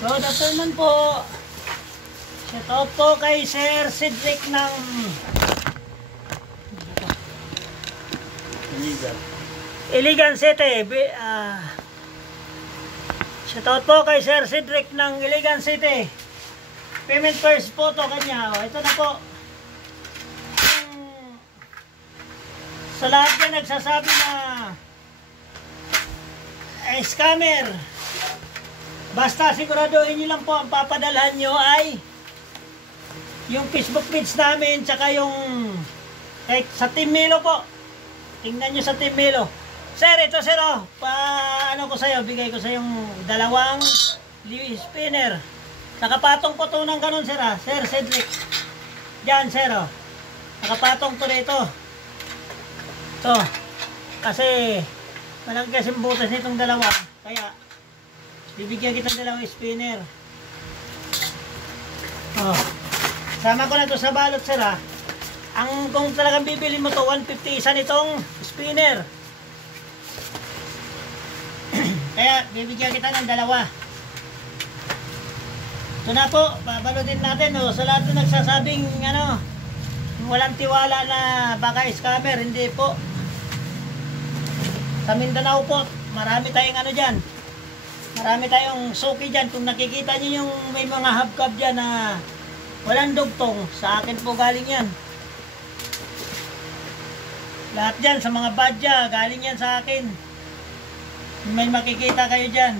Good afternoon po. Shout out po kay Sir Cedric ng Iligan City. Shout out po kay Sir Cedric ng Iligan City. Payment first po to kanya. O, ito na po. Sa lahat yan nagsasabi na scammer. Basta siguraduhin nyo lang po ang papadalhan nyo ay yung Facebook page namin tsaka yung kahit sa Team Milo po. Tingnan nyo sa Team Milo. Sir, ito sir oh. Ano ko sa'yo, bigay ko sa'yo yung dalawang spinner. Nakapatong po to ng ganun sir ah. Sir Cedric. Diyan sir oh. Nakapatong to dito. To. Kasi malaki kasing butas nitong dalawa. Kaya bibigyan kita ng dalawang spinner. Oh. Sama ko na to sa balot sir ha. Ang kung talagang bibili mo to 150 isa nitong spinner. Kaya bibigyan kita ng dalawa. Ito na po, babalotin natin oh, sa lahat na nagsasabing ano, walang tiwala na baka scammer, hindi po. Sa Mindanao po, marami tayong ano dyan. Marami tayong suki dyan. Kung nakikita nyo yung may mga hubcap dyan na walang dugtong, sa akin po galing yan. Lahat dyan, sa mga badya, galing yan sa akin. May makikita kayo dyan.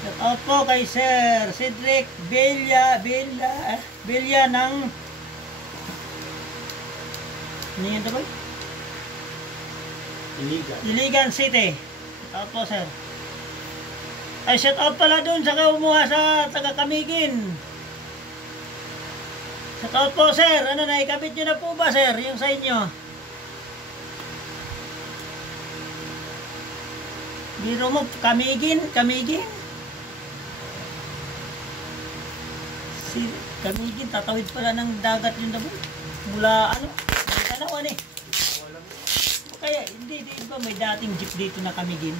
Shout out po kay Sir Cedric Villa ng ano yun ito ba? Iligan City. Shout out po sir. Ay shout out pala dun sa kumuha sa taga Camiguin. Shout out po sir. Ano na, ikabit nyo na po ba sir yung sa inyo? Biro mo, Camiguin. Si Camiguin, tatawid pala ng dagat yung dabo. Mula ano, may tanawan eh. Kaya hindi ba may dating jeep dito na Camiguin?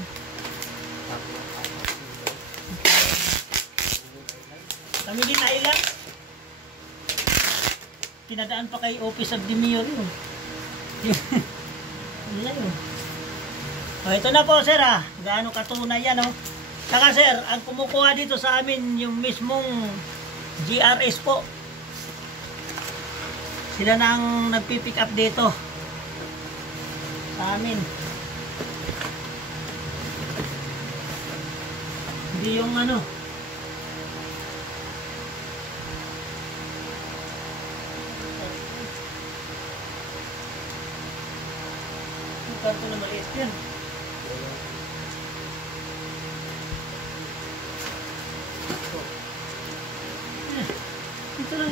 Camiguin Island? Pinadaan pa kay Office of the Mayor yun. Yan yun. O, ito na po sir ha. Gaano katunay yan oh. Saka sir, ang kumukuha dito sa amin yung mismong GRS po. Sila nang nagpipick up dito sa amin. Hindi yung ano. Yung karto na maliit yan. Ito lang.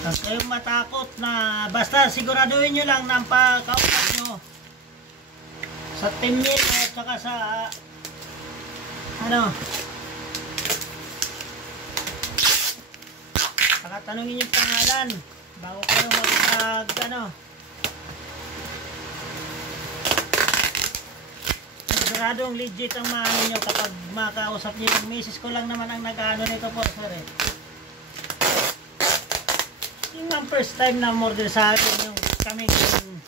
Huwag kayong matakot na basta siguraduhin nyo lang ng pagkausap nyo sa Team Milo at saka sa ano saka tanungin yung pangalan bago kayo mag ano siguradong legit ang maano nyo kapag makausap nyo yung misis ko lang naman ang nag-ano nito po sir eh. Yung first time na order sa akin yung kami yung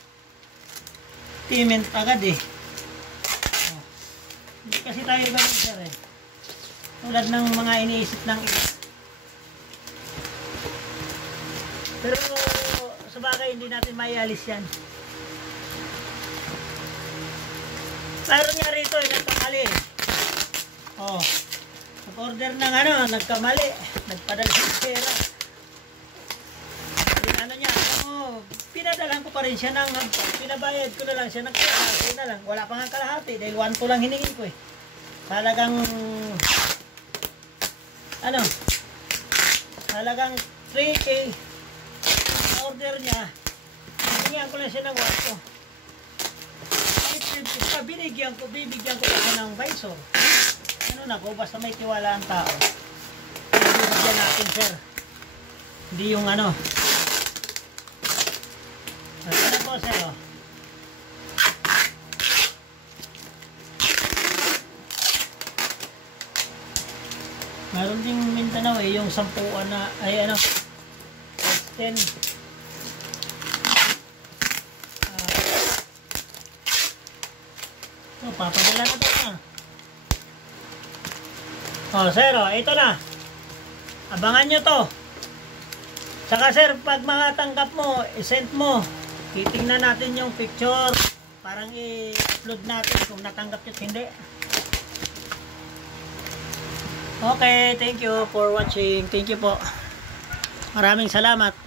payment agad eh. Oh. Hindi kasi tayo ganun sir eh. Tulad ng mga iniisip ng iba. Pero sa bagay hindi natin maialis yan. Mayroon nga rito eh, nagkamali. Oh. Nag-order ng ano, nagkamali. Nagpadala ng pera. Ano niya, pinadalan ko pa rin siya ng pinabayad ko na lang siya ng kalahati na lang. Wala pa nga kalahati dahil 1-2 lang hiningin ko eh. Halagang ano, halagang 3K order niya. Hiningin ko lang siya ng 1-2. Binigay bibigyan ko kasi ng visor. Ano na ko, basta may tiwala ang tao. Bibigyan natin, sir. Hindi yung ano. Ito na po, sir, oh. Meron ding Mindanao eh, yung 10 na, ay ano, 10. So, papadala na ito na. Oh, sir, oh, ito na. Abangan nyo to. Saka sir, pag makatanggap mo, isend mo. Titingnan natin yung picture. Parang i-upload natin kung natanggap nyo hindi. Okay, thank you for watching. Thank you po. Maraming salamat.